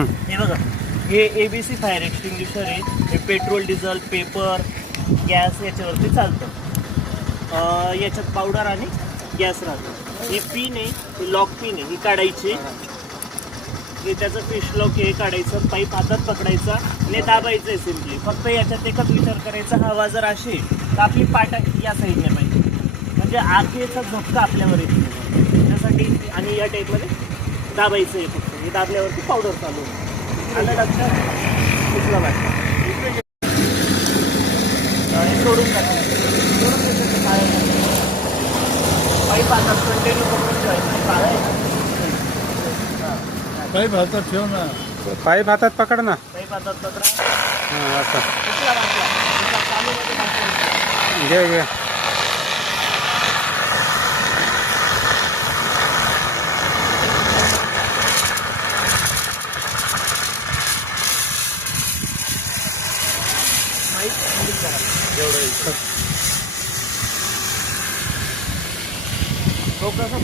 हे बघा. हे एबीसी फायर एक्सटिंग्विशर आहे. हे पेट्रोल डिझेल पेपर गॅस याच्यावरती चालतं. याच्यात पावडर आणि गॅस राहतो. हे पिन आहे हे लॉक पिन आहे ही काढायची. हे त्याचं फिश लॉक हे काढायचं. पाईप हातात पकडायचा आणि दाबायचं आहे सिम्पली फक्त याच्यात एकच विचार करायचा हवा जर अशी तर आपली पाट या साईडने पाहिजे. म्हणजे आखेचा झपका आपल्यावर येतो. त्यासाठी आणि या टाईपमध्ये दाबायचं आहे फक्त. हे दाबल्यावरती पावडर चालू. आलं लक्षात सोडून टाकायचं सोडून द्यायचं पाय पाईप आता कंटिन्यू पकडून ठेवायचं काळं आहे काही भातात ठेव ना. पाईप हातात पकड ना. पाईप हातात पकडा. हां असं. कुठला वाटला माहीत नाही करा एवढं तो कसं